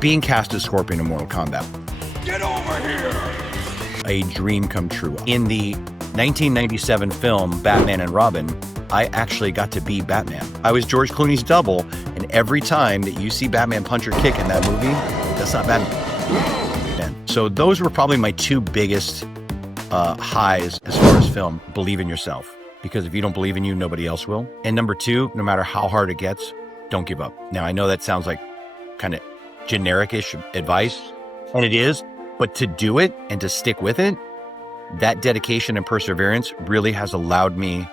Being cast as Scorpion in Mortal Kombat, Get over here! a dream come true. In the 1997 film Batman and Robin, I actually got to be Batman. I was George Clooney's double, and every time that you see Batman punch or kick in that movie, that's not Batman. So those were probably my two biggest highs as far as film. Believe in yourself, because if you don't believe in you, nobody else will. And number two, no matter how hard it gets, don't give up. Now, I know that sounds like kind of generic-ish advice, and it is, but to do it and to stick with it, that dedication and perseverance really has allowed me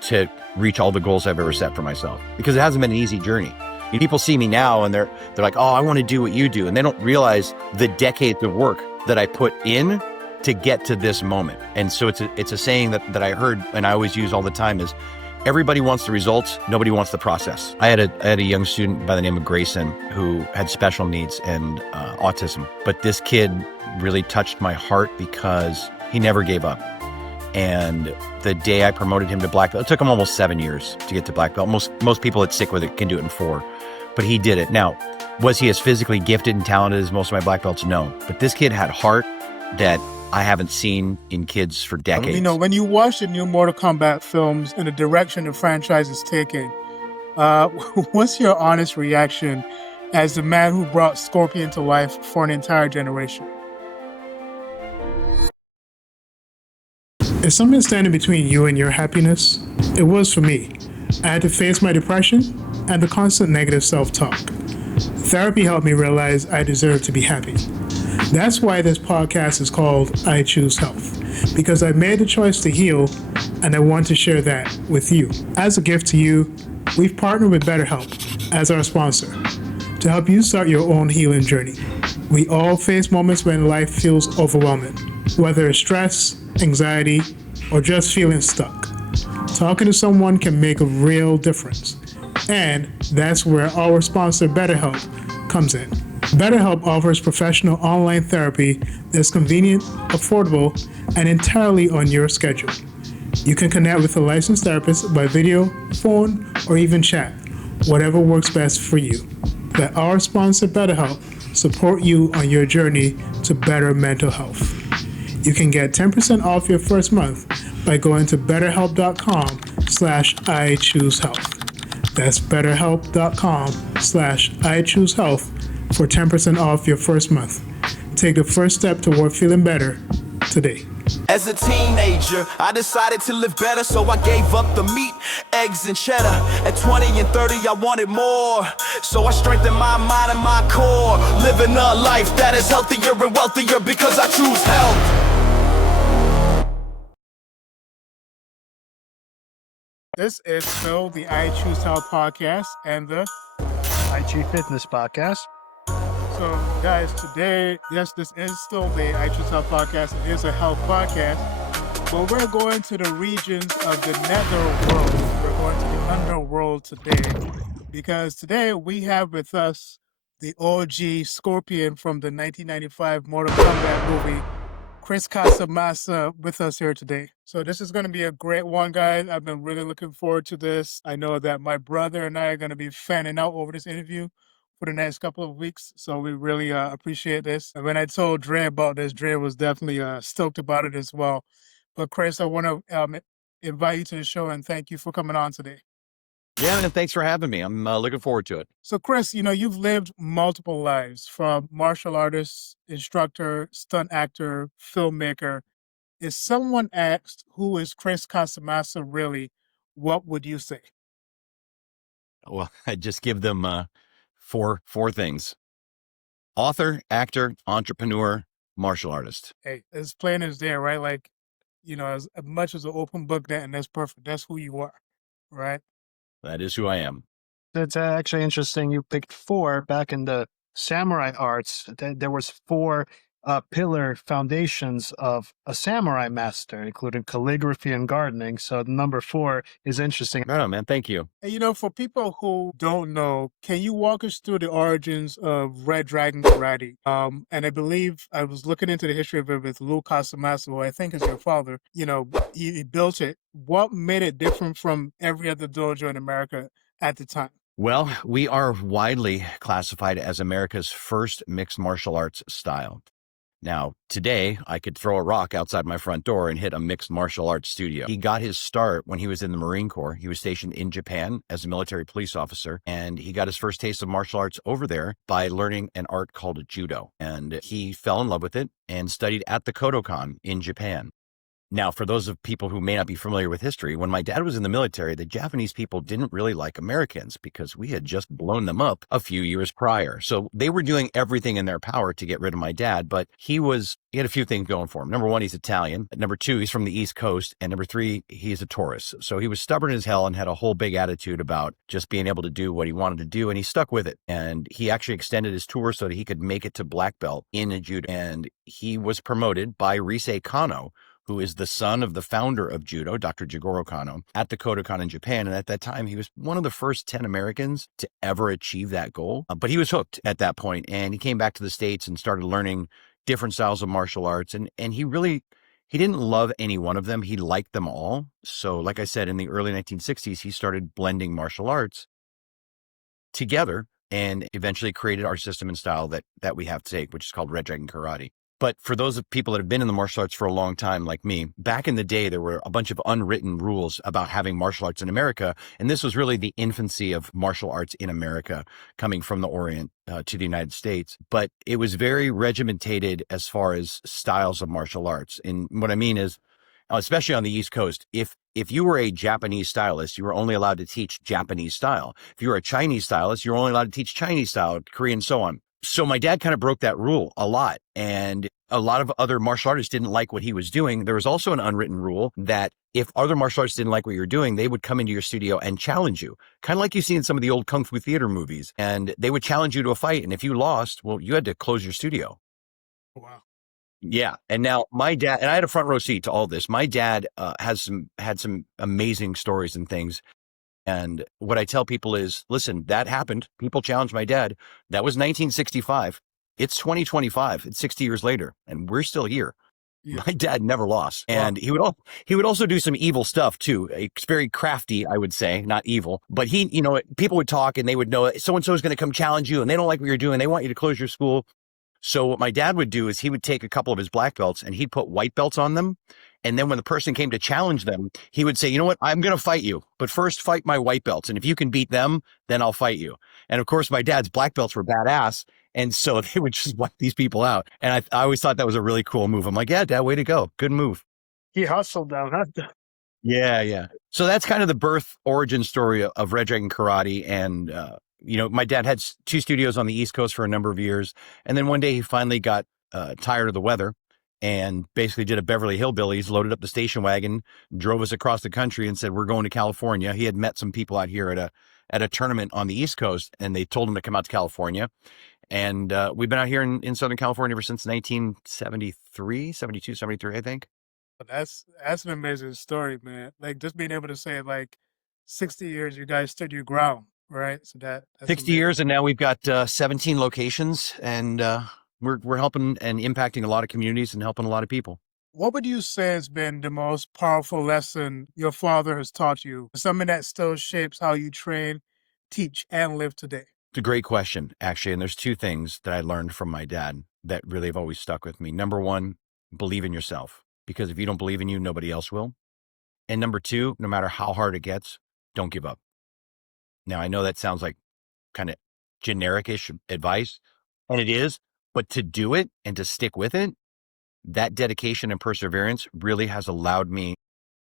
to reach all the goals I've ever set for myself, because it hasn't been an easy journey. People see me now and they're like, oh, I want to do what you do. And they don't realize the decades of work that I put in to get to this moment. And so it's a saying that I heard and I always use all the time is, everybody wants the results, nobody wants the process. I had a young student by the name of Grayson who had special needs and autism. But this kid really touched my heart because he never gave up. And the day I promoted him to black belt, it took him almost 7 years to get to black belt. Most people that stick with it can do it in 4, but he did it. Now, was he as physically gifted and talented as most of my black belts? No, but this kid had heart that I haven't seen in kids for decades. You know, when you watch the new Mortal Kombat films and the direction the franchise is taking, what's your honest reaction as the man who brought Scorpion to life for an entire generation? Is something standing between you and your happiness? It was for me. I had to face my depression and the constant negative self-talk. Therapy helped me realize I deserve to be happy. That's why this podcast is called I Choose Health, because I made the choice to heal and I want to share that with you. As a gift to you, we've partnered with BetterHelp as our sponsor to help you start your own healing journey. We all face moments when life feels overwhelming, whether it's stress, anxiety, or just feeling stuck. Talking to someone can make a real difference. And that's where our sponsor BetterHelp comes in. BetterHelp offers professional online therapy that's convenient, affordable, and entirely on your schedule. You can connect with a licensed therapist by video, phone, or even chat, whatever works best for you. Let our sponsor BetterHelp support you on your journey to better mental health. You can get 10% off your first month by going to betterhelp.com/iChooseHealth. That's betterhelp.com/iChooseHealth for 10% off your first month. Take the first step toward feeling better today. As a teenager, I decided to live better, so I gave up the meat, eggs, and cheddar. At 20 and 30, I wanted more, so I strengthened my mind and my core. Living a life that is healthier and wealthier because I choose health. This is still the I Choose Health podcast and the IG Fitness podcast. So, guys, today, yes, this is still the I Choose Health podcast. It is a health podcast, but we're going to the regions of the Netherrealm. We're going to the underworld today, because today we have with us the OG Scorpion from the 1995 Mortal Kombat movie, Chris Casamassa, with us here today. So this is going to be a great one, guys. I've been really looking forward to this. I know that my brother and I are going to be fanning out over this interview for the next couple of weeks, so we really appreciate this. And when I told Dre about this, Dre was definitely stoked about it as well. But Chris, I want to invite you to the show and thank you for coming on today. Yeah, man, thanks for having me. I'm looking forward to it. So Chris, you know, you've lived multiple lives, from martial artist, instructor, stunt actor, filmmaker. If someone asked, who is Chris Casamassa really, what would you say? Well, I just give them four things: author, actor, entrepreneur, martial artist. Hey, as plain as day, right? Like, you know, as much as an open book, and that's perfect. That's who you are, right? That is who I am. It's actually interesting. You picked 4 back in the samurai arts. There was 4 pillar foundations of a samurai master, including calligraphy and gardening. So number 4 is interesting. No, man, thank you. And, you know, for people who don't know, can you walk us through the origins of Red Dragon Karate? And I believe I was looking into the history of it with Lou Casamassa, who I think is your father. You know, he built it. What made it different from every other dojo in America at the time? Well, we are widely classified as America's first mixed martial arts style. Now, today, I could throw a rock outside my front door and hit a mixed martial arts studio. He got his start when he was in the Marine Corps. He was stationed in Japan as a military police officer, and he got his first taste of martial arts over there by learning an art called judo. And he fell in love with it and studied at the Kodokan in Japan. Now, for those of people who may not be familiar with history, when my dad was in the military, the Japanese people didn't really like Americans because we had just blown them up a few years prior. So they were doing everything in their power to get rid of my dad, but he had a few things going for him. Number one, he's Italian. Number two, he's from the East Coast. And number three, he's a Taurus. So he was stubborn as hell and had a whole big attitude about just being able to do what he wanted to do. And he stuck with it. And he actually extended his tour so that he could make it to black belt in judo. And he was promoted by Risei Kano, who is the son of the founder of judo, Dr. Jigoro Kano, at the Kodokan in Japan. And at that time, he was one of the first 10 Americans to ever achieve that goal. But he was hooked at that point, and he came back to the States and started learning different styles of martial arts. And he didn't love any one of them. He liked them all. So like I said, in the early 1960s, he started blending martial arts together and eventually created our system and style that we have today, which is called Red Dragon Karate. But for those of people that have been in the martial arts for a long time, like me, back in the day, there were a bunch of unwritten rules about having martial arts in America. And this was really the infancy of martial arts in America, coming from the Orient to the United States. But it was very regimentated as far as styles of martial arts. And what I mean is, especially on the East Coast, if you were a Japanese stylist, you were only allowed to teach Japanese style. If you were a Chinese stylist, you were only allowed to teach Chinese style, Korean, so on. So my dad kind of broke that rule a lot, and a lot of other martial artists didn't like what he was doing. There was also an unwritten rule that if other martial artists didn't like what you're doing, they would come into your studio and challenge you, kind of like you see in some of the old Kung Fu theater movies, and they would challenge you to a fight. And if you lost, well, you had to close your studio. Wow. Yeah. And now my dad, and I had a front row seat to all this. My dad had some amazing stories and things. And what I tell people is, listen, that happened. People challenged my dad. That was 1965. It's 2025. It's 60 years later, and we're still here. Yeah. My dad never lost. And wow. He would also do some evil stuff too. It's very crafty, I would say, not evil. But people would talk and they would know so-and-so is going to come challenge you and they don't like what you're doing. They want you to close your school. So what my dad would do is he would take a couple of his black belts and he'd put white belts on them. And then when the person came to challenge them, he would say, you know what, I'm going to fight you, but first fight my white belts. And if you can beat them, then I'll fight you. And of course, my dad's black belts were badass. And so they would just wipe these people out. And I always thought that was a really cool move. I'm like, yeah, Dad, way to go. Good move. He hustled down. Yeah, yeah. So that's kind of the birth origin story of Red Dragon Karate. And, my dad had two studios on the East Coast for a number of years. And then one day he finally got tired of the weather and basically did a Beverly Hillbillies, loaded up the station wagon, drove us across the country and said, we're going to California. He had met some people out here at a tournament on the East Coast, and they told him to come out to California. And we've been out here in Southern California ever since 1973, 72, 73, I think. That's an amazing story, man. Like, just being able to say, like, 60 years you guys stood your ground, right? So that's 60 amazing. years, and now we've got 17 locations, and we're helping and impacting a lot of communities and helping a lot of people. What would you say has been the most powerful lesson your father has taught you? Something that still shapes how you train, teach, and live today? It's a great question, actually. And there's two things that I learned from my dad that really have always stuck with me. Number one, believe in yourself, because if you don't believe in you, nobody else will. And number two, no matter how hard it gets, don't give up. Now, I know that sounds like kind of generic-ish advice, and it is, but to do it and to stick with it, that dedication and perseverance really has allowed me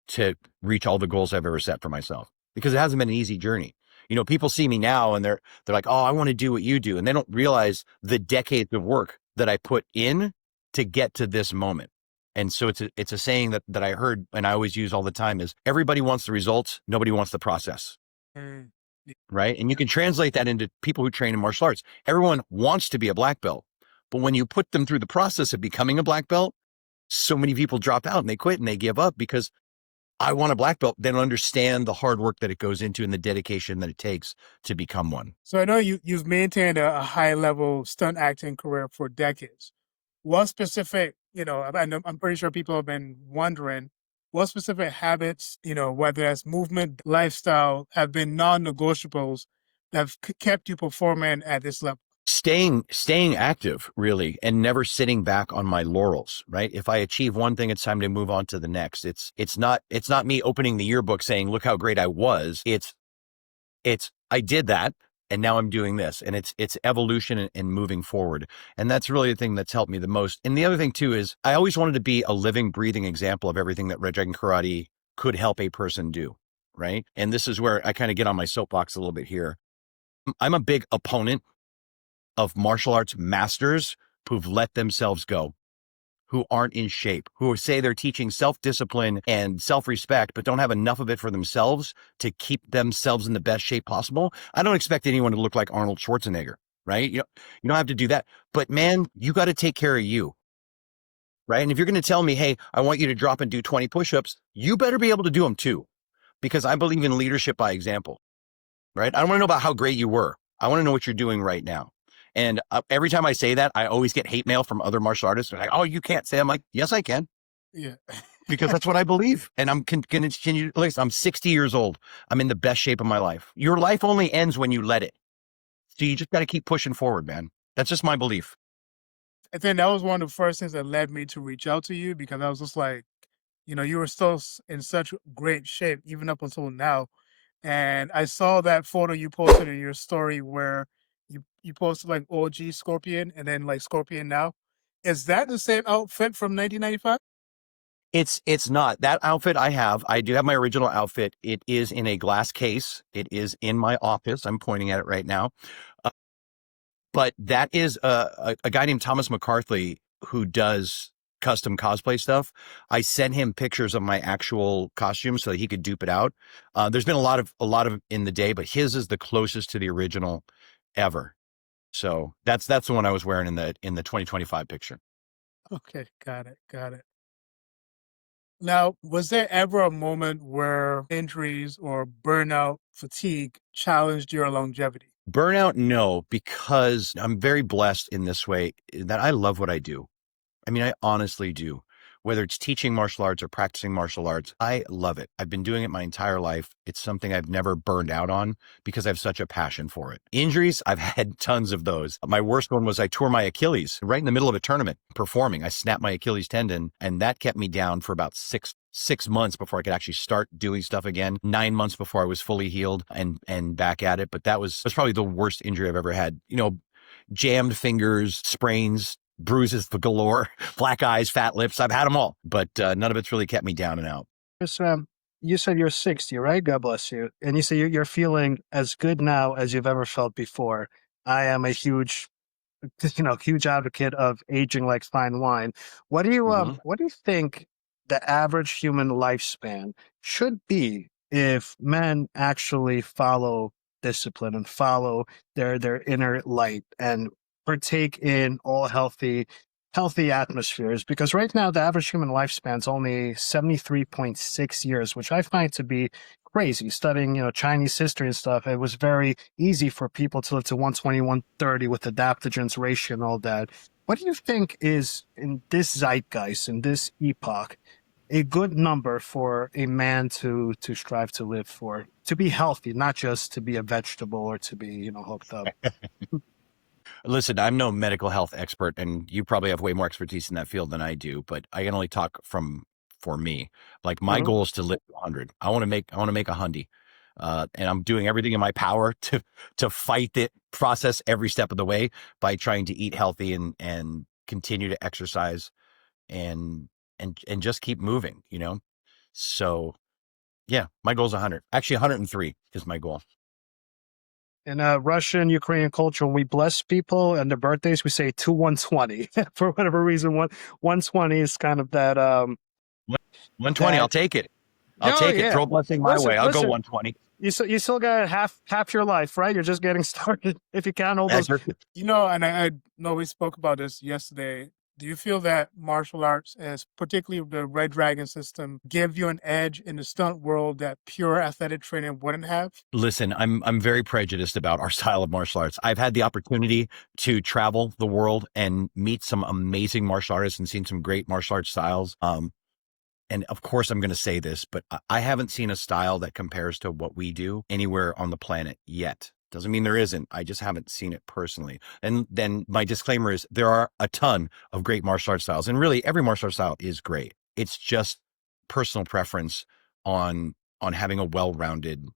to reach all the goals I've ever set for myself, because it hasn't been an easy journey. People see me now and they're like, oh, I want to do what you do. And they don't realize the decades of work that I put in to get to this moment. And so it's a saying that I heard and I always use all the time is everybody wants the results. Nobody wants the process. Right. And you can translate that into people who train in martial arts. Everyone wants to be a black belt, but when you put them through the process of becoming a black belt, so many people drop out and they quit and they give up because I want a black belt. They don't understand the hard work that it goes into and the dedication that it takes to become one. So I know you've maintained a high level stunt acting career for decades. What specific, I'm pretty sure people have been wondering, what specific habits, whether that's movement, lifestyle, have been non-negotiables that kept you performing at this level? Staying active, really, and never sitting back on my laurels, right? If I achieve one thing, it's time to move on to the next. It's not me opening the yearbook saying, look how great I was. It's I did that, and now I'm doing this, and it's evolution and moving forward. And that's really the thing that's helped me the most. And the other thing too is I always wanted to be a living, breathing example of everything that Red Dragon Karate could help a person do, right? And this is where I kind of get on my soapbox a little bit here. I'm a big opponent of martial arts masters who've let themselves go, who aren't in shape, who say they're teaching self-discipline and self-respect, but don't have enough of it for themselves to keep themselves in the best shape possible. I don't expect anyone to look like Arnold Schwarzenegger, right? You don't have to do that. But man, you got to take care of you, right? And if you're going to tell me, hey, I want you to drop and do 20 push-ups, you better be able to do them too, because I believe in leadership by example, right? I don't want to know about how great you were. I want to know what you're doing right now. And every time I say that, I always get hate mail from other martial artists. They're like, oh, you can't say. I'm like, yes, I can. Yeah. Because that's what I believe. And I'm going to continue. Listen, I'm 60 years old. I'm in the best shape of my life. Your life only ends when you let it. So you just got to keep pushing forward, man. That's just my belief. I think that was one of the first things that led me to reach out to you, because I was just like, you were still in such great shape, even up until now. And I saw that photo you posted in your story where you posted like OG Scorpion and then like Scorpion now. Is that the same outfit from 1995? It's not. That outfit I do have my original outfit. It is in a glass case. It is in my office. I'm pointing at it right now. But that is a guy named Thomas McCarthy who does custom cosplay stuff. I sent him pictures of my actual costume so that he could dupe it out. There's been a lot of in the day, but his is the closest to the original ever. So that's the one I was wearing in the 2025 picture. Okay, got it. Now, was there ever a moment where injuries or burnout, fatigue challenged your longevity? Burnout, no, because I'm very blessed in this way that I love what I do. I mean, I honestly do. Whether it's teaching martial arts or practicing martial arts, I love it. I've been doing it my entire life. It's something I've never burned out on because I have such a passion for it. Injuries, I've had tons of those. My worst one was I tore my Achilles right in the middle of a tournament performing. I snapped my Achilles tendon, and that kept me down for about six months before I could actually start doing stuff again. 9 months before I was fully healed and back at it. But that was probably the worst injury I've ever had. Jammed fingers, sprains, bruises galore, black eyes, fat lips. I've had them all, but none of it's really kept me down and out. You said you're 60, right? God bless you. And you say you're feeling as good now as you've ever felt before. I am a huge advocate of aging like fine wine. What do you what do you think the average human lifespan should be if men actually follow discipline and follow their inner light and partake in all healthy atmospheres? Because right now the average human lifespan is only 73.6 years, which I find to be crazy. Studying, Chinese history and stuff, it was very easy for people to live to 120, 130 with adaptogens ratio and all that. What do you think is, in this zeitgeist, in this epoch, a good number for a man to strive to live for, to be healthy, not just to be a vegetable or to be, hooked up? Listen, I'm no medical health expert, and you probably have way more expertise in that field than I do, but I can only talk for me. Like my goal is to live to 100. I want to make a hundy. And I'm doing everything in my power to fight the process every step of the way by trying to eat healthy and continue to exercise and just keep moving, So yeah, my goal is 100. Actually, 103 is my goal. In Russian, Ukrainian culture, when we bless people and their birthdays, we say to 120. For whatever reason, 120 is kind of that 120, I'll take it. I'll take it. Throw a blessing my way. I'll go 120. You still got half your life, right? You're just getting started. If you can't hold those. And I know we spoke about this yesterday. Do you feel that martial arts, as particularly the Red Dragon system, give you an edge in the stunt world that pure athletic training wouldn't have? Listen, I'm very prejudiced about our style of martial arts. I've had the opportunity to travel the world and meet some amazing martial artists and seen some great martial arts styles. And of course, I'm going to say this, but I haven't seen a style that compares to what we do anywhere on the planet yet. Doesn't mean there isn't. I just haven't seen it personally. And then my disclaimer is there are a ton of great martial arts styles. And really every martial arts style is great. It's just personal preference on having a well-rounded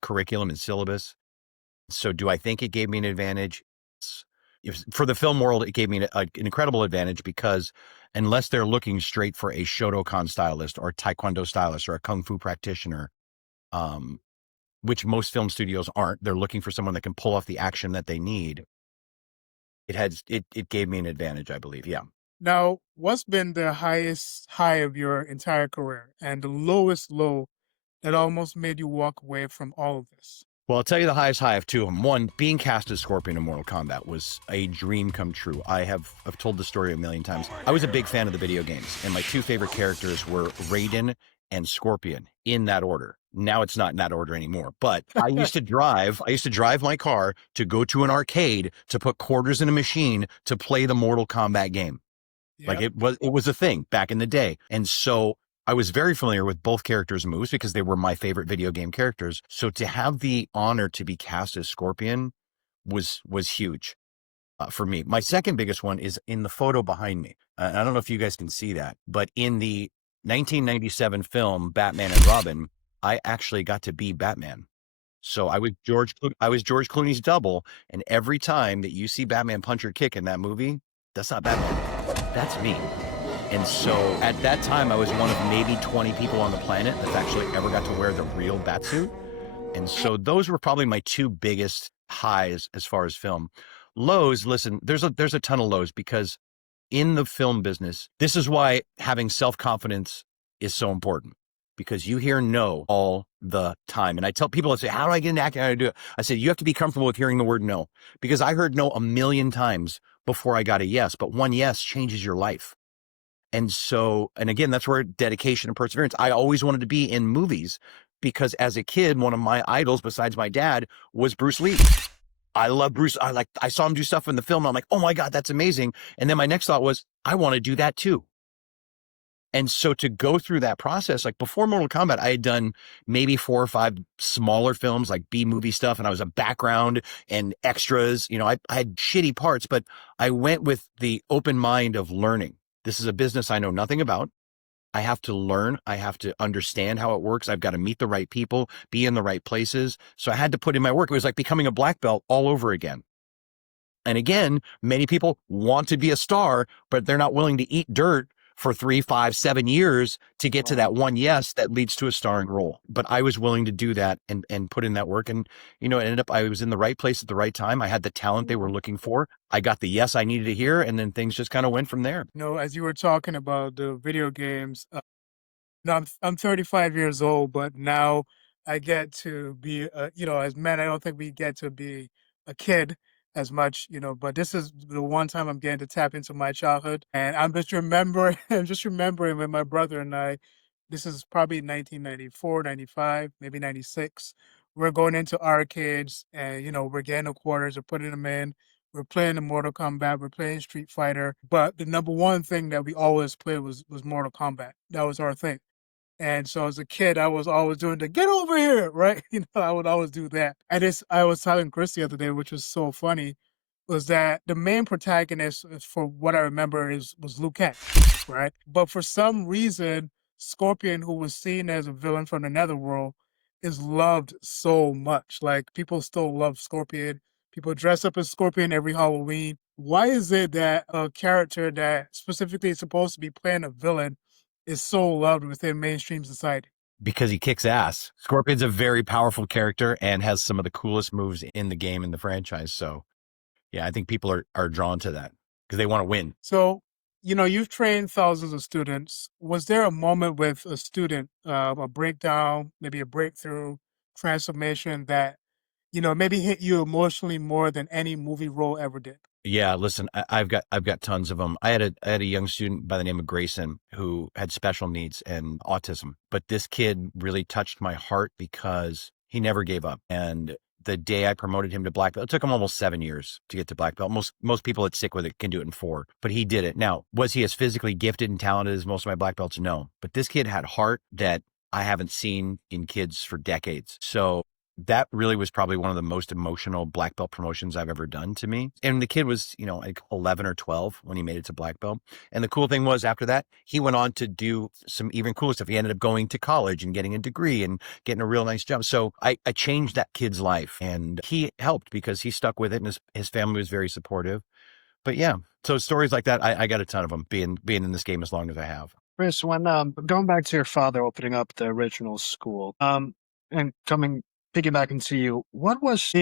curriculum and syllabus. So do I think it gave me an advantage? For the film world, it gave me an incredible advantage because unless they're looking straight for a Shotokan stylist or a Taekwondo stylist or a Kung Fu practitioner, which most film studios aren't, they're looking for someone that can pull off the action that they need. It gave me an advantage, I believe. Yeah. Now, what's been the highest high of your entire career and the lowest low that almost made you walk away from all of this? Well, I'll tell you the highest high of two of them. One, being cast as Scorpion in Mortal Kombat was a dream come true. I've told the story a million times. I was a big fan of the video games, and my two favorite characters were Raiden and Scorpion in that order. Now it's not in that order anymore, but I used to drive my car to go to an arcade to put quarters in a machine to play the Mortal Kombat game. Like it was a thing back in the day. And so I was very familiar with both characters' moves because they were my favorite video game characters. So to have the honor to be cast as Scorpion was huge for me. My second biggest one is in the photo behind me. I don't know if you guys can see that, but in the 1997 film Batman and Robin, I actually got to be Batman. So I was George Clooney's double, and every time that you see Batman punch or kick in that movie, that's not Batman. That's me. And so at that time, I was one of maybe 20 people on the planet that's actually ever got to wear the real Batsuit. And so those were probably my two biggest highs as far as film. Lows, listen, there's a ton of lows because in the film business, this is why having self-confidence is so important, because you hear no all the time. And I tell people, I say, how do I get into acting? How do I do it? I said, you have to be comfortable with hearing the word no, because I heard no a million times before I got a yes, but one yes changes your life. And so, and again, that's where dedication and perseverance. I always wanted to be in movies because as a kid, one of my idols besides my dad was Bruce Lee. I love Bruce. I saw him do stuff in the film. And I'm like, oh my God, that's amazing. And then my next thought was, I want to do that too. And so to go through that process, like before Mortal Kombat, I had done maybe 4 or 5 smaller films, like B-movie stuff. And I was a background and extras. You know, I had shitty parts, but I went with the open mind of learning. This is a business I know nothing about. I have to learn. I have to understand how it works. I've got to meet the right people, be in the right places. So I had to put in my work. It was like becoming a black belt all over again. And again, many people want to be a star, but they're not willing to eat dirt for 3, 5, 7 years to get to that one yes that leads to a starring role. But I was willing to do that and put in that work. And, you know, it ended up, I was in the right place at the right time. I had the talent they were looking for. I got the yes I needed to hear. And then things just kind of went from there. You know, as you were talking about the video games, no, I'm 35 years old, but now I get to be, you know, as men, I don't think we get to be a kid as much, you know, but this is the one time I'm getting to tap into my childhood. And I'm just remembering, when my brother and I, this is probably 1994, 95, maybe 96. We're going into arcades and, you know, we're getting the quarters, we're putting them in. We're playing the Mortal Kombat, we're playing Street Fighter. But the number one thing that we always played was Mortal Kombat. That was our thing. And so as a kid, I was always doing the get over here, right? You know, I would always do that. And I was telling Chris the other day, which was so funny, was that the main protagonist, for what I remember, was Liu Kang, right? But for some reason, Scorpion, who was seen as a villain from the Netherworld, is loved so much. Like, people still love Scorpion. People dress up as Scorpion every Halloween. Why is it that a character that specifically is supposed to be playing a villain is so loved within mainstream society? Because he kicks ass. Scorpion's a very powerful character and has some of the coolest moves in the game, in the franchise. So yeah, I think people are drawn to that because they want to win. So, you know, you've trained thousands of students. Was there a moment with a student, a breakdown, maybe a breakthrough, transformation that, you know, maybe hit you emotionally more than any movie role ever did? Yeah, listen, I've got tons of them. I had a young student by the name of Grayson who had special needs and autism, but this kid really touched my heart because he never gave up. And the day I promoted him to black belt, it took him almost 7 years to get to black belt. Most people that stick with it can do it in 4, but he did it. Now, was he as physically gifted and talented as most of my black belts? No, but this kid had heart that I haven't seen in kids for decades. So that really was probably one of the most emotional black belt promotions I've ever done to me. And the kid was, like 11 or 12 when he made it to black belt. And the cool thing was after that, he went on to do some even cooler stuff. He ended up going to college and getting a degree and getting a real nice job. So I changed that kid's life, and he helped because he stuck with it, and his family was very supportive. But yeah, so stories like that, I got a ton of them being in this game as long as I have. Chris, when going back to your father opening up the original school, and piggybacking to you, what was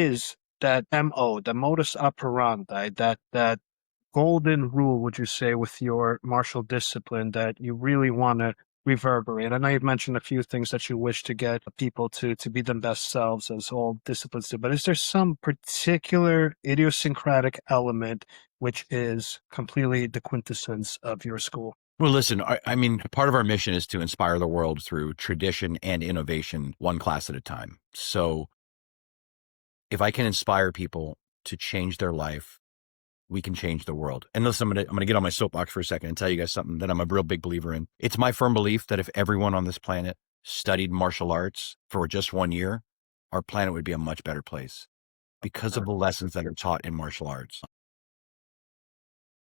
that MO, the modus operandi, that golden rule, would you say, with your martial discipline that you really want to reverberate? I know you've mentioned a few things that you wish to get people to be their best selves, as all disciplines do, but is there some particular idiosyncratic element which is completely the quintessence of your school? Well, listen, I mean, part of our mission is to inspire the world through tradition and innovation, one class at a time. So if I can inspire people to change their life, we can change the world. And listen, I'm gonna get on my soapbox for a second and tell you guys something that I'm a real big believer in. It's my firm belief that if everyone on this planet studied martial arts for just 1 year, our planet would be a much better place because of the lessons that are taught in martial arts.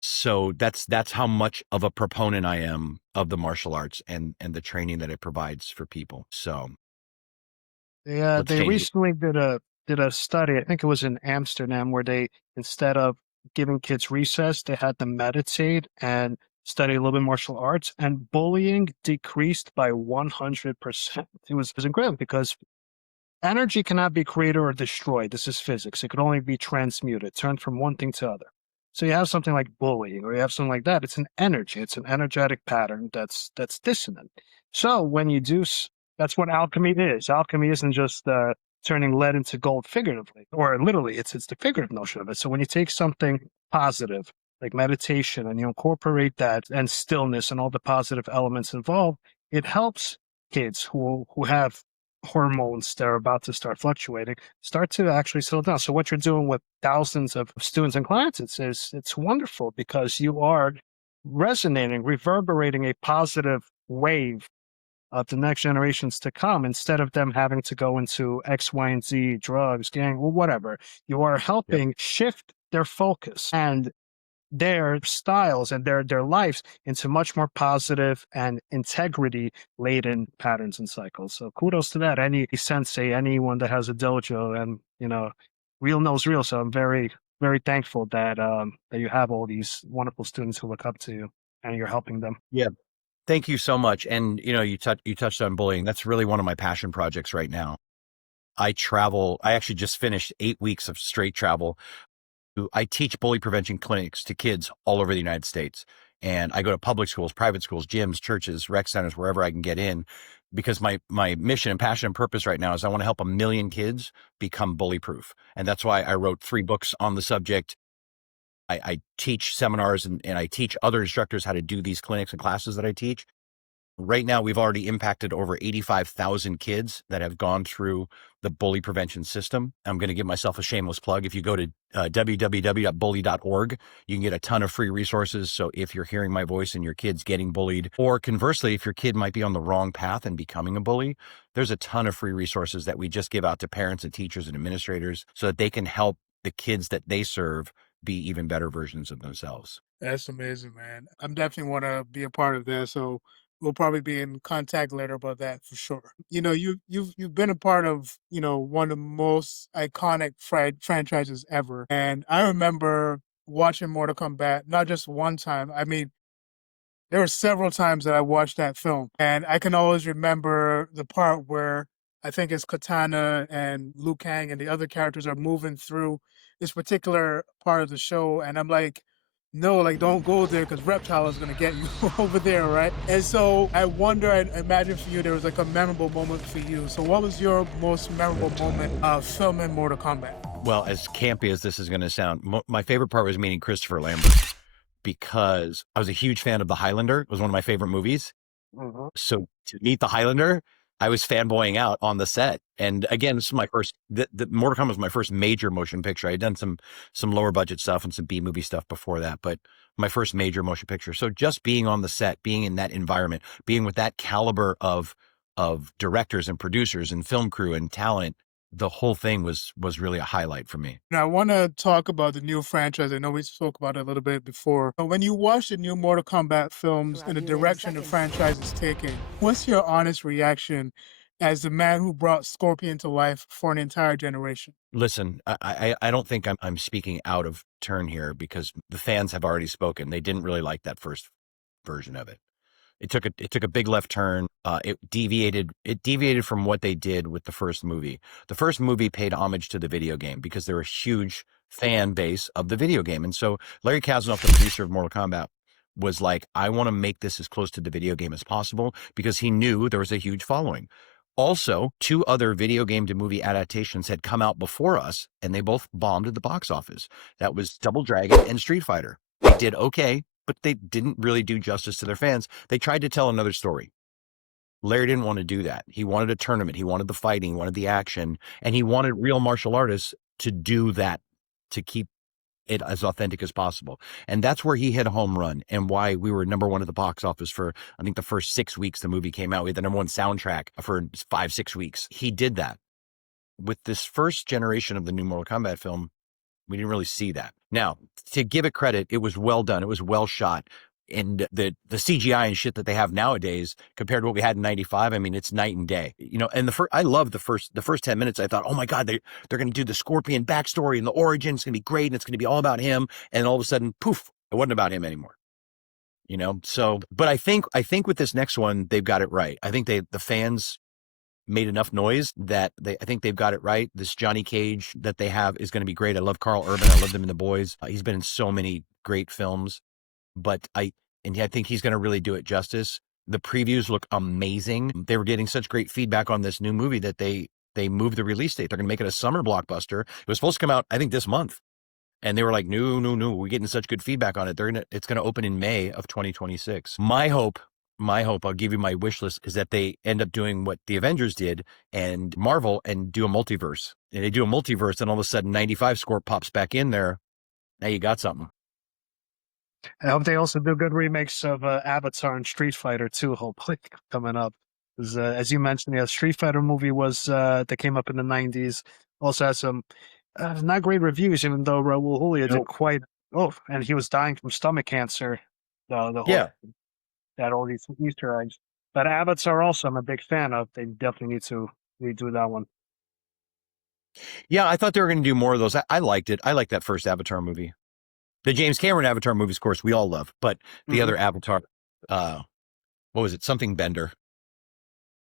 So that's how much of a proponent I am of the martial arts and the training that it provides for people. So Yeah, let's they change it. recently did a study. I think it was in Amsterdam, where they, instead of giving kids recess, they had them meditate and study a little bit martial arts, and bullying decreased by 100%. It was incredible because energy cannot be created or destroyed. This is physics. It could only be transmuted, turned from one thing to other. So you have something like bullying, or you have something like that. It's an energy. It's an energetic pattern that's dissonant. So when you do, that's what alchemy is. Alchemy isn't just turning lead into gold figuratively, or literally. It's the figurative notion of it. So when you take something positive like meditation and you incorporate that and stillness and all the positive elements involved, it helps kids who have hormones that are about to start fluctuating start to actually settle down. So what you're doing with thousands of students and clients, it's wonderful because you are resonating, reverberating a positive wave of the next generations to come, instead of them having to go into X, Y, and Z, drugs, gang, or whatever. You are Yep. helping shift their focus and their styles and their lives into much more positive and integrity laden patterns and cycles. So kudos to that. Any sensei, anyone that has a dojo, and real knows real. So I'm very, very thankful that that you have all these wonderful students who look up to you and you're helping them. Yeah. Thank you so much. And you touched on bullying. That's really one of my passion projects right now. I travel. I actually just finished 8 weeks of straight travel. I teach bully prevention clinics to kids all over the United States. And I go to public schools, private schools, gyms, churches, rec centers, wherever I can get in, because my mission and passion and purpose right now is I want to help 1 million kids become bully proof. And that's why I wrote 3 books on the subject. I teach seminars and I teach other instructors how to do these clinics and classes that I teach. Right now, we've already impacted over 85,000 kids that have gone through the bully prevention system. I'm going to give myself a shameless plug. If you go to www.bully.org, you can get a ton of free resources. So if you're hearing my voice and your kid's getting bullied, or conversely, if your kid might be on the wrong path and becoming a bully, there's a ton of free resources that we just give out to parents and teachers and administrators so that they can help the kids that they serve be even better versions of themselves. That's amazing, man. I'm definitely want to be a part of that. So we'll probably be in contact later about that for sure. You've been a part of one of the most iconic franchises ever, and I remember watching Mortal Kombat not just one time. I mean, there were several times that I watched that film, and I can always remember the part where I think it's Katana and Liu Kang and the other characters are moving through this particular part of the show, and I'm like, no, like don't go there because Reptile is gonna get you over there, right? And so I wonder, I imagine for you there was like a memorable moment for you. So what was your most memorable moment of filming Mortal Kombat? Well, as campy as this is going to sound, my favorite part was meeting Christopher Lambert because I was a huge fan of The Highlander. It was one of my favorite movies. Mhm. So to meet The Highlander, I was fanboying out on the set. And again, this is my first, the Mortal Kombat was my first major motion picture. I had done some lower budget stuff and some B movie stuff before that, but my first major motion picture. So just being on the set, being in that environment, being with that caliber of directors and producers and film crew and talent, the whole thing was really a highlight for me. Now, I want to talk about the new franchise. I know we spoke about it a little bit before. But when you watch the new Mortal Kombat films and the direction the franchise is taking, what's your honest reaction as the man who brought Scorpion to life for an entire generation? Listen, I don't think I'm speaking out of turn here, because the fans have already spoken. They didn't really like that first version of it. It took a big left turn. It deviated from what they did with the first movie. The first movie paid homage to the video game because they're a huge fan base of the video game. And so Larry Kasanoff, the producer of Mortal Kombat, was like, I want to make this as close to the video game as possible, because he knew there was a huge following. Also, 2 other video game to movie adaptations had come out before us, and they both bombed at the box office. That was Double Dragon and Street Fighter. They did okay, but they didn't really do justice to their fans. They tried to tell another story. Larry didn't want to do that. He wanted a tournament. He wanted the fighting, he wanted the action, and he wanted real martial artists to do that, to keep it as authentic as possible. And that's where he hit a home run, and why we were #1 at the box office for, I think, the first 6 weeks the movie came out. We had the #1 soundtrack for 5-6 weeks. He did that. With this first generation of the new Mortal Kombat film, we didn't really see that. Now, to give it credit, it was well done. It was well shot. And the CGI and shit that they have nowadays compared to what we had in '95, I mean, it's night and day. And I love the first 10 minutes. I thought, oh my God, they're going to do the Scorpion backstory and the origin. It's going to be great, and it's going to be all about him. And all of a sudden, poof, it wasn't about him anymore. So, but I think with this next one, they've got it right. I think the fans made enough noise that I think they've got it right. This Johnny Cage that they have is going to be great. I love Carl Urban. I love him in The Boys. He's been in so many great films, but I think he's going to really do it justice. The previews look amazing. They were getting such great feedback on this new movie that they moved the release date. They're going to make it a summer blockbuster. It was supposed to come out, I think, this month. And they were like, no, we're getting such good feedback on it. It's going to open in May of 2026. My hope, I'll give you my wish list, is that they end up doing what the Avengers did and Marvel, and do a multiverse. And they do a multiverse, and all of a sudden 95 score pops back in there. Now you got something. I hope they also do good remakes of Avatar and Street Fighter too, hopefully, coming up. Because as you mentioned, the Street Fighter movie was that came up in the '90s. Also has some not great reviews, even though Raul Julia did quite. Oh, and he was dying from stomach cancer. The whole had all these Easter eggs. But Avatar also, I'm a big fan of. They definitely need to redo that one. Yeah, I thought they were going to do more of those. I liked it. I liked that first Avatar movie. The James Cameron Avatar movies, of course, we all love, but the other Avatar, what was it? Something Bender.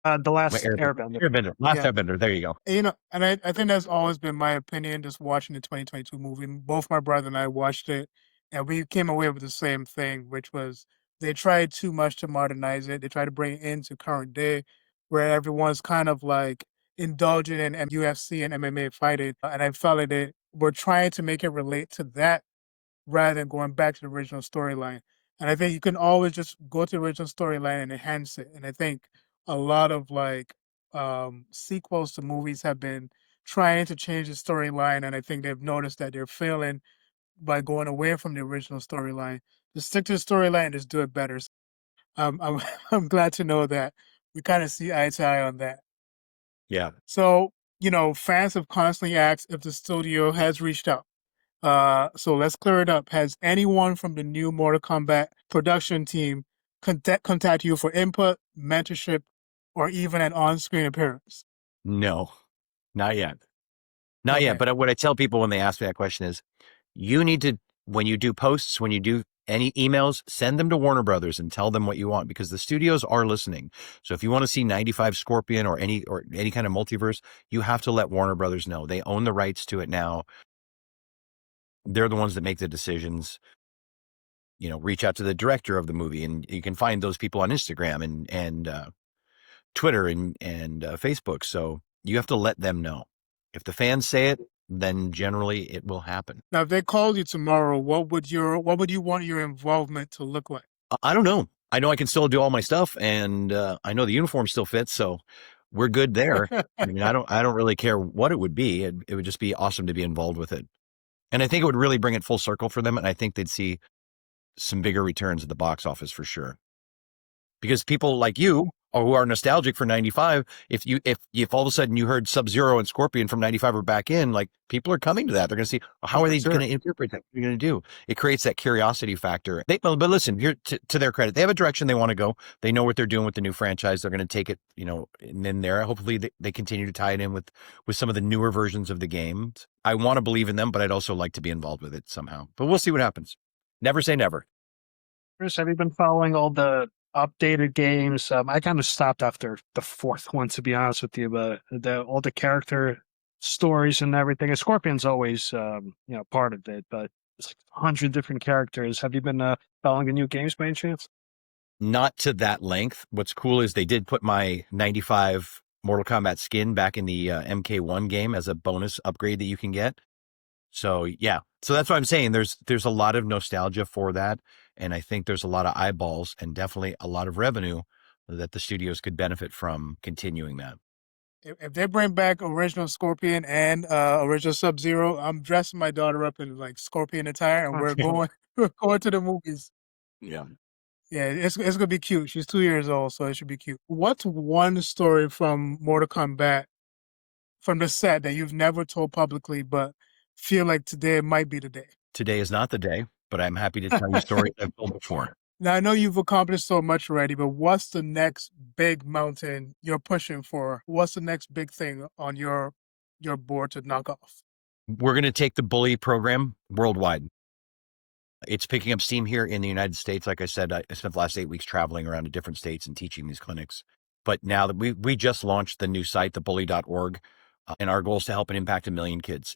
The Last Airbender. Airbender. There you go. And I think that's always been my opinion, just watching the 2022 movie. Both my brother and I watched it, and we came away with the same thing, which was they tried too much to modernize it. They tried to bring it into current day, where everyone's kind of like indulging in UFC and MMA fighting. And I felt like they were trying to make it relate to that rather than going back to the original storyline. And I think you can always just go to the original storyline and enhance it. And I think a lot of sequels to movies have been trying to change the storyline, and I think they've noticed that they're failing by going away from the original storyline. Just stick to the storyline and just do it better. So, I'm glad to know that we kind of see eye to eye on that. Yeah. So, fans have constantly asked if the studio has reached out. So let's clear it up. Has anyone from the new Mortal Kombat production team contact you for input, mentorship, or even an on-screen appearance? No, not yet. Not yet. But what I tell people when they ask me that question is, you need to, when you do posts, when you do any emails, send them to Warner Brothers and tell them what you want, because the studios are listening. So if you want to see 95 Scorpion or any kind of multiverse, you have to let Warner Brothers know. They own the rights to it now. They're the ones that make the decisions. Reach out to the director of the movie, and you can find those people on Instagram and Twitter and Facebook. So you have to let them know. If the fans say it, then generally it will happen. Now, if they called you tomorrow, what would you want your involvement to look like? I don't know. I know I can still do all my stuff, and I know the uniform still fits, so we're good there. I mean, I don't really care what it would be. It would just be awesome to be involved with it. And I think it would really bring it full circle for them. And I think they'd see some bigger returns at the box office for sure. Because people like you or who are nostalgic for 95, if all of a sudden you heard Sub-Zero and Scorpion from 95 are back in, like people are coming to that. They're going to see, how are they Sure. going to interpret that? What are you going to do? It creates that curiosity factor. But listen, here to their credit, they have a direction they want to go. They know what they're doing with the new franchise. They're going to take it, and then hopefully they continue to tie it in with some of the newer versions of the games. I want to believe in them, but I'd also like to be involved with it somehow. But we'll see what happens. Never say never. Chris, have you been following all the updated games? I kind of stopped after the fourth one, to be honest with you, but all the character stories and everything. And Scorpion's always, part of it, but it's like 100 different characters. Have you been following the new games by any chance? Not to that length. What's cool is they did put my 95 Mortal Kombat skin back in the MK1 game as a bonus upgrade that you can get. So yeah, so that's what I'm saying. There's a lot of nostalgia for that, and I think there's a lot of eyeballs and definitely a lot of revenue that the studios could benefit from continuing that. If they bring back original Scorpion and original Sub-Zero, I'm dressing my daughter up in like Scorpion attire, and we're going to the movies. Yeah. Yeah, it's gonna be cute. She's 2 years old, so it should be cute. What's one story from Mortal Kombat from the set that you've never told publicly, but feel like today might be the day? Today is not the day, but I'm happy to tell you stories I've told before. Now I know you've accomplished so much already, but what's the next big mountain you're pushing for? What's the next big thing on your board to knock off? We're going to take the bully program worldwide. It's picking up steam here in the United States. Like I said, I spent the last 8 weeks traveling around to different states and teaching these clinics. But now that we just launched the new site, thebully.org, and our goal is to help and impact 1 million kids.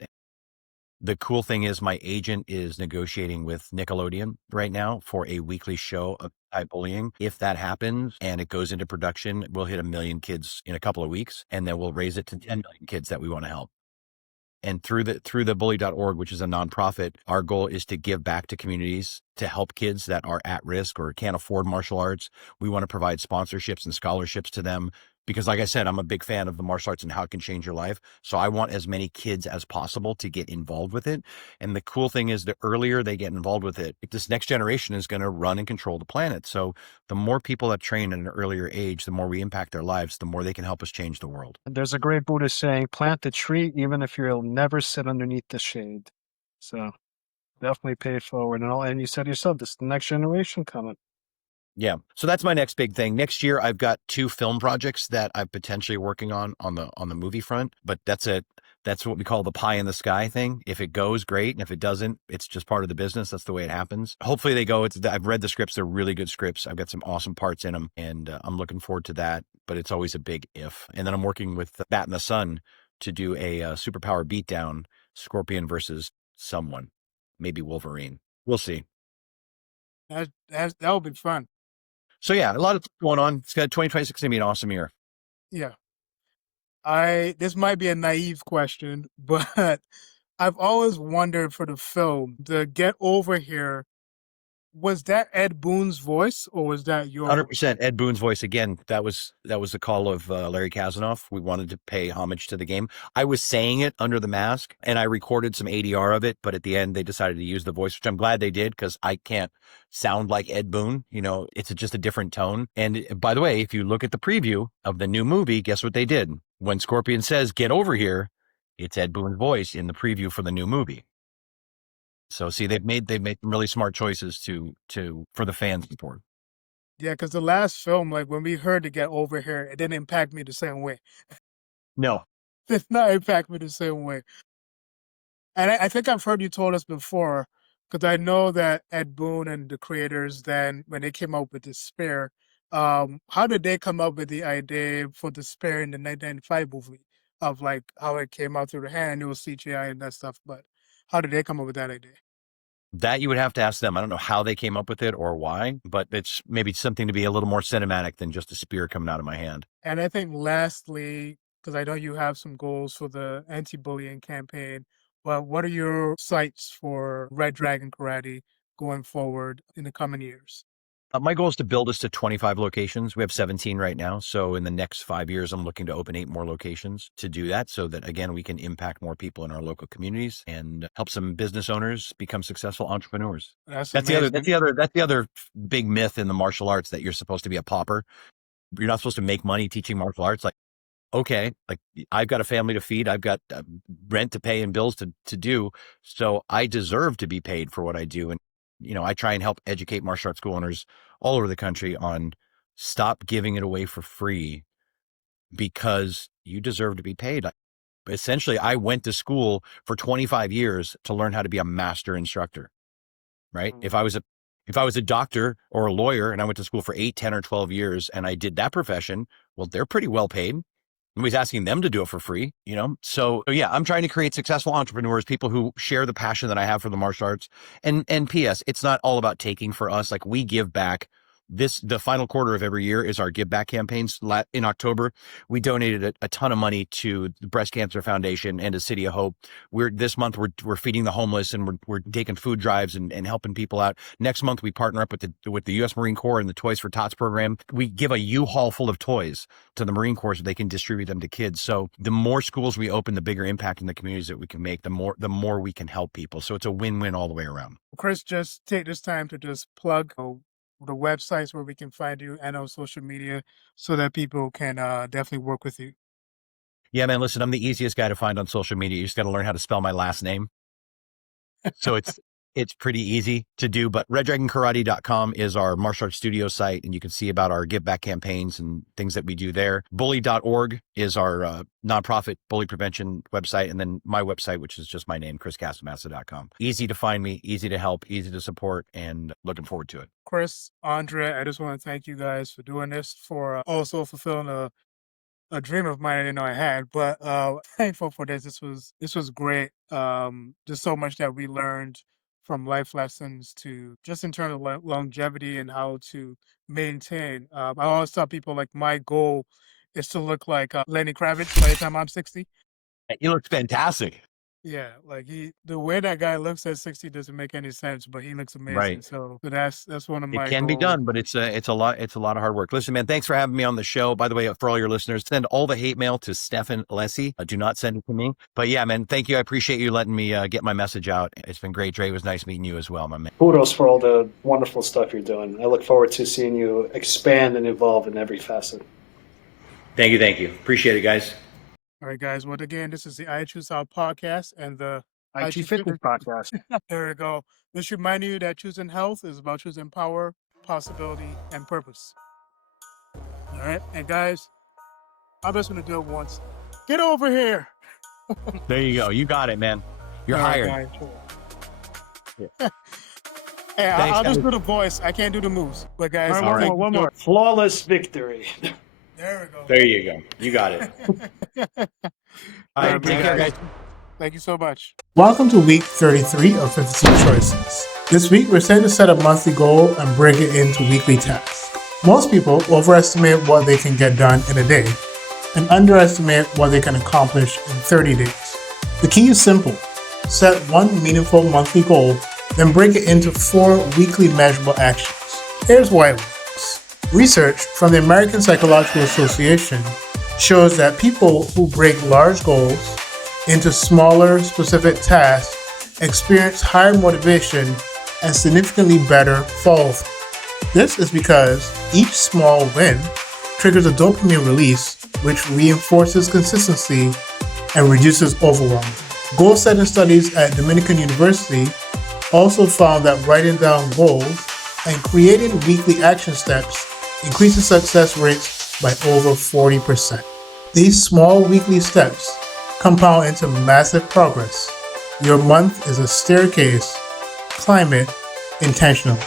The cool thing is my agent is negotiating with Nickelodeon right now for a weekly show of bullying. If that happens and it goes into production, we'll hit 1 million kids in a couple of weeks, and then we'll raise it to 10 million kids that we want to help. And through the bully.org, which is a nonprofit, our goal is to give back to communities to help kids that are at risk or can't afford martial arts. We want to provide sponsorships and scholarships to them because, like I said, I'm a big fan of the martial arts and how it can change your life. So I want as many kids as possible to get involved with it. And the cool thing is the earlier they get involved with it, this next generation is going to run and control the planet. So the more people that train at an earlier age, the more we impact their lives, the more they can help us change the world. There's a great Buddhist saying, plant the tree even if you'll never sit underneath the shade. So definitely pay it forward. And you said yourself, this is the next generation coming. Yeah. So that's my next big thing. Next year, I've got 2 film projects that I'm potentially working on the movie front, but that's it. That's what we call the pie in the sky thing. If it goes, great. And if it doesn't, it's just part of the business. That's the way it happens. Hopefully they go. I've read the scripts. They're really good scripts. I've got some awesome parts in them, and I'm looking forward to that. But it's always a big if. And then I'm working with Bat and the Sun to do a superpower beatdown, Scorpion versus someone, maybe Wolverine. We'll see. That would be fun. So yeah, a lot of going on. It's got 2026 going to be an awesome year. Yeah. This might be a naive question, but I've always wondered for the film, the Get Over Here, was that Ed Boon's voice or was that your 100% Ed Boon's voice. Again, that was the call of Larry Kazanoff. We wanted to pay homage to the game. I was saying it under the mask and I recorded some ADR of it, but at the end they decided to use the voice, which I'm glad they did because I can't sound like Ed Boon. It's just a different tone. And by the way, if you look at the preview of the new movie, guess what they did? When Scorpion says, "Get over here," it's Ed Boon's voice in the preview for the new movie. So see, they've made some really smart choices for the fans' support. Yeah, because the last film, like when we heard to Get Over Here, it didn't impact me the same way. No. Did not impact me the same way. And I think I've heard you told us before, because I know that Ed Boon and the creators then, when they came up with the Spare, how did they come up with the idea for the Spare in the 1995 movie of like how it came out through the hand, it was CGI and that stuff, but how did they come up with that idea? That you would have to ask them. I don't know how they came up with it or why, but it's maybe something to be a little more cinematic than just a spear coming out of my hand. And I think lastly, because I know you have some goals for the anti-bullying campaign, but what are your sights for Red Dragon Karate going forward in the coming years? My goal is to build us to 25 locations. We have 17 right now. So in the next 5 years, I'm looking to open 8 more locations to do that so that, again, we can impact more people in our local communities and help some business owners become successful entrepreneurs. That's the other big myth in the martial arts, that you're supposed to be a pauper. you're not supposed to make money teaching martial arts. Like, okay, like I've got a family to feed, I've got rent to pay and bills to do, so I deserve to be paid for what I do. And I try and help educate martial arts school owners all over the country on stop giving it away for free because you deserve to be paid. Essentially, I went to school for 25 years to learn how to be a master instructor, right? If I was a doctor or a lawyer and I went to school for 8, 10, or 12 years and I did that profession, well, they're pretty well paid. Nobody's asking them to do it for free, So yeah, I'm trying to create successful entrepreneurs, people who share the passion that I have for the martial arts. And P.S., it's not all about taking for us. Like, we give back. The final quarter of every year is our give back campaigns. In October, we donated a ton of money to the Breast Cancer Foundation and to City of Hope. This month we're feeding the homeless, and we're taking food drives and helping people out. Next month we partner up with the U.S. Marine Corps and the Toys for Tots program. We give a U-Haul full of toys to the Marine Corps so they can distribute them to kids. So the more schools we open, the bigger impact in the communities that we can make, the more we can help people. So it's a win-win all the way around. Chris, just take this time to just plug the websites where we can find you and on social media so that people can definitely work with you. Yeah, man, listen, I'm the easiest guy to find on social media. You just got to learn how to spell my last name. So it's pretty easy to do, but reddragonkarate.com is our martial arts studio site, and you can see about our give back campaigns and things that we do there. Bully.org is our nonprofit bully prevention website, and then my website, which is just my name, chriscasamassa.com. Easy to find me, easy to help, easy to support, and looking forward to it. Chris, Andre, I just want to thank you guys for doing this, for also fulfilling a dream of mine I didn't know I had, but thankful for this. This was great. There's so much that we learned, from life lessons to just in terms of longevity and how to maintain. I always tell people, like, my goal is to look like Lenny Kravitz by the time I'm 60. You look fantastic. Yeah, like the way that guy looks at 60 doesn't make any sense, but he looks amazing. Right. So that's one of my It can be goals. done, but it's a lot of hard work. Listen, man, thanks for having me on the show. By the way, for all your listeners, send all the hate mail to Stefan Alessi. Do not send it to me. But yeah, man, thank you. I appreciate you letting me get my message out. It's been great, Dre. It was nice meeting you as well, my man. Kudos for all the wonderful stuff you're doing. I look forward to seeing you expand and evolve in every facet. Thank you. Appreciate it, guys. All right, guys. Well, again, this is the I Choose Health podcast and the IT Fitness podcast. There we go. This reminds you that choosing health is about choosing power, possibility, and purpose. All right, and guys, I'm just gonna do it once. Get over here. There you go. You got it, man. You're All right, hired. guys. Hey, I'll just do the voice. I can't do the moves. But guys, All right, one more. Flawless victory. There we go. There you go. You got it. All right, take care, guys. Thank you so much. Welcome to week 33 of 52 Choices. This week, we're set to set a monthly goal and break it into weekly tasks. Most people overestimate what they can get done in a day and underestimate what they can accomplish in 30 days. The key is simple. Set one meaningful monthly goal, then break it into 4 weekly measurable actions. Here's why it works. Research from the American Psychological Association shows that people who break large goals into smaller, specific tasks experience higher motivation and significantly better follow-through. This is because each small win triggers a dopamine release, which reinforces consistency and reduces overwhelm. Goal-setting studies at Dominican University also found that writing down goals and creating weekly action steps increases success rates by over 40%. These small weekly steps compound into massive progress. Your month is a staircase. Climb it intentionally.